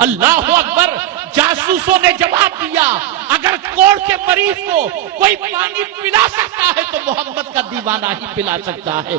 اللہ اکبر. جاسوسوں نے جواب دیا اگر کوڑ کے مریض کو کوئی پانی پلا سکتا ہے تو محمد کا دیوانہ ہی پلا سکتا ہے.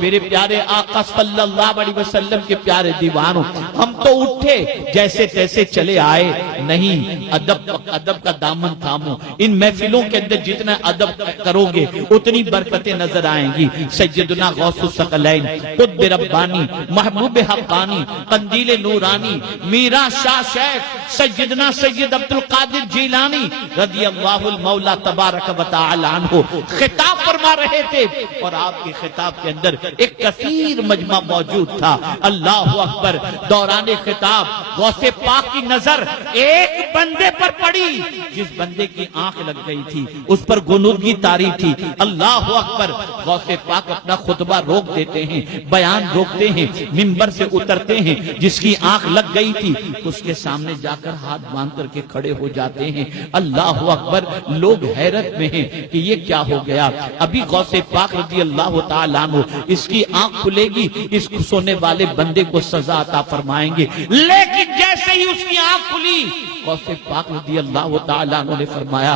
میرے پیارے آقا صلی اللہ علیہ وسلم کے پیارے دیوانوں، ہم تو اٹھے جیسے تیسے چلے آئے نہیں. ادب کا دامن تھامو. ان محفلوں کے اندر جتنا ادب کرو گے اتنی برکتیں نظر آئیں گی. سیدنا غوث الثقلین، قطب ربانی، محبوب حقانی، قندیل نورانی، میرا شاہ شیخ سیدنا سید عبد القادر جیلانی رضی اللہ المولا تبارک و تعالی عنہ خطاب فرما رہے تھے، اور آپ کے خطاب کے اندر ایک کثیر مجمع موجود تھا. اللہ اکبر. دوران خطاب غوث پاک کی نظر ایک بندے پر پڑی جس بندے کی آنکھ لگ گئی تھی، اس پر غنودگی طاری تھی. اللہ اکبر. غوث پاک اپنا خطبہ روک دیتے ہیں، بیان روکتے ہیں، منبر سے اترتے ہیں. جس کی آنکھ لگ گئی تھی اس کے سامنے جا کر ہاتھ باندھ کر کے کھڑے ہو جاتے ہیں. اللہ اکبر. لوگ حیرت میں ہیں کہ یہ کیا ہو گیا. ابھی غوث پاک رضی اللہ تعالیٰ عنہ اس کی آنکھ کھلے گی، اس سونے والے بندے کو سزا عطا فرمائیں گے. لیکن جیسے ہی اس کی آنکھ کھلی غوث پاک رضی اللہ تعالیٰ عنہ نے فرمایا،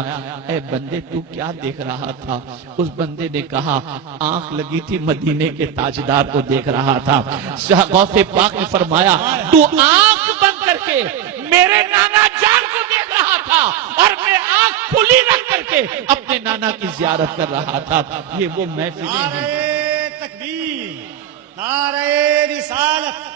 اے بندے تو کیا دیکھ رہا تھا؟ اس بندے نے کہا آنکھ لگی تھی مدینے کے تاجدار کو دیکھ رہا تھا. غوث پاک نے فرمایا تو آنکھ بند کر کے میرے نانا جان کو دیکھ رہا تھا اور میں آنکھ کھلی رکھ کر کے اپنے نانا کی زیارت کر رہا تھا. یہ وہ محفلیں ہیں. نعرہ تکبیر، نعرہ رسالت،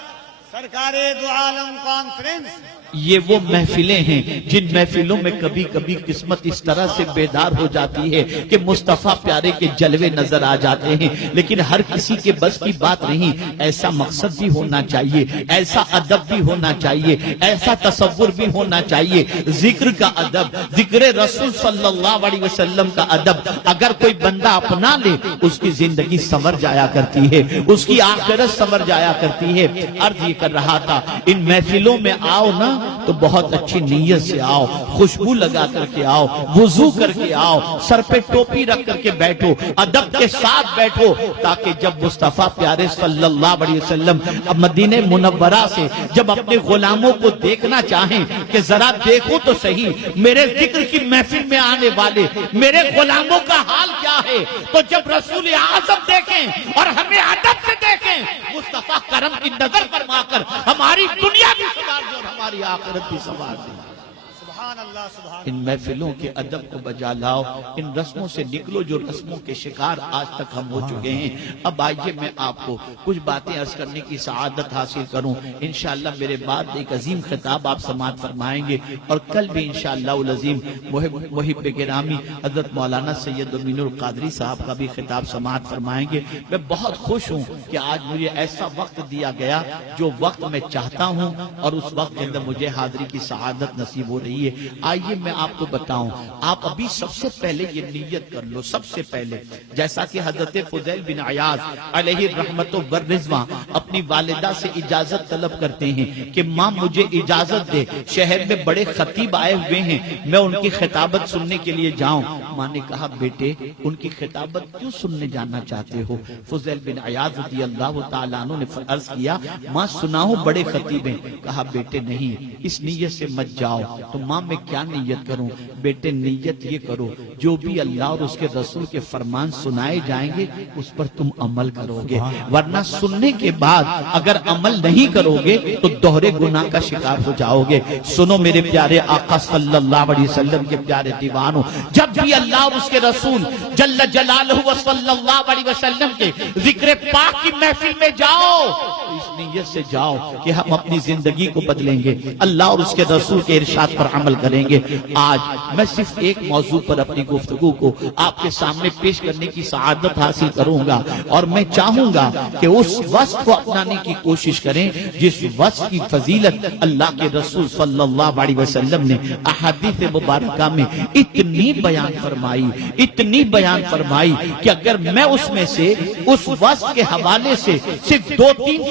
سرکار دو عالم کانفرنس. یہ وہ محفلیں ہیں جن محفلوں میں کبھی کبھی قسمت اس طرح سے بیدار ہو جاتی ہے کہ مصطفیٰ پیارے کے جلوے نظر آ جاتے ہیں. لیکن ہر کسی کے بس کی بات نہیں. ایسا مقصد بھی ہونا چاہیے، ایسا ادب بھی ہونا چاہیے، ایسا تصور بھی ہونا چاہیے. ذکر کا ادب، ذکر رسول صلی اللہ علیہ وسلم کا ادب اگر کوئی بندہ اپنا لے اس کی زندگی سنور جایا کرتی ہے، اس کی آخرت سنور جایا کرتی ہے. عرض یہ کر رہا تھا ان محفلوں میں آؤ نا تو بہت اچھی نیت سے آؤ، خوشبو لگا کر کے آؤ، وضو کر کے آؤ، سر پہ ٹوپی رکھ کر کے بیٹھو، ادب کے ساتھ بیٹھو، تاکہ جب مصطفیٰ پیارے صلی اللہ علیہ وسلم مدینہ منورہ سے جب اپنے غلاموں کو دیکھنا چاہیں کہ ذرا دیکھو تو صحیح میرے ذکر کی محفل میں آنے والے میرے غلاموں کا حال کیا ہے، تو جب رسول اعظم دیکھیں اور ہمیں ادب سے دیکھیں، مصطفیٰ کرم کی نظر فرما کر ہماری دنیا بھی سنوار دے اور ہماری آخرت بھی سنوار دے. سبحان اللہ، سبحان ان محفلوں کے ادب کو بجا لاؤ، ان رسموں سے نکلو جو رسموں کے شکار آج تک ہم ہو چکے ہیں. اب آئیے میں آپ کو کچھ باتیں عرض کرنے کی سعادت حاصل کروں. انشاءاللہ میرے بعد ایک عظیم خطاب آپ سماعت فرمائیں گے، اور کل بھی انشاءاللہ العظیم محب گرامی حضرت مولانا سید امین القادری صاحب کا بھی خطاب سماعت فرمائیں گے. میں بہت خوش ہوں کہ آج مجھے ایسا وقت دیا گیا جو وقت میں چاہتا ہوں، اور اس وقت کے اندر مجھے حاضری کی سعادت نصیب ہو رہی ہے. آئیے میں آپ کو بتاؤں، آپ ابھی سب سے پہلے یہ نیت کر لو. سب سے پہلے جیسا کہ حضرت فضیل بن عیاض علیہ الرحمت والرضوان اپنی والدہ سے اجازت طلب کرتے ہیں کہ ماں مجھے اجازت دے، شہر میں بڑے خطیب آئے ہوئے ہیں، میں ان کی خطابت سننے کے لیے جاؤں. ماں نے کہا بیٹے ان کی خطابت کیوں سننے جانا چاہتے ہو؟ فضیل بن عیاض رضی اللہ تعالیٰ عنہ نے عرض کیا ماں سناؤ بڑے خطیب ہیں. کہا بیٹے نہیں، اس نیت سے مت جاؤ. تو ماں میں کیا نیت کروں؟ بیٹے نیت یہ کرو جو بھی اللہ اور اس کے رسول کے فرمان سنائے جائیں گے اس پر تم عمل کرو گے، ورنہ سننے کے بعد اگر عمل نہیں کرو گے تو دوہرے گناہ کا شکار ہو جاؤ گے. سنو میرے پیارے آقا صلی اللہ علیہ وسلم کے پیارے دیوانوں، جب بھی اللہ اور اس کے رسول جل جلالہ و صلی اللہ علیہ وسلم کے ذکر پاک کی محفل میں جاؤ، اس نیت سے جاؤ کہ ہم اپنی زندگی کو بدلیں گے، اللہ اور اس کے رسول کے ارشاد پر عمل کریں گے. آج میں صرف ایک موضوع پر اپنی گفتگو کو آپ کے سامنے پیش کرنے کی سعادت حاصل کروں گا، اور میں چاہوں گا کہ اس وصف کو اپنانے کی کوشش کریں جس وصف کی فضیلت اللہ کے رسول صلی اللہ علیہ وسلم نے احادیث مبارکہ میں اتنی بیان فرمائی کہ اگر میں اس میں سے اس وصف کے حوالے سے صرف 2-3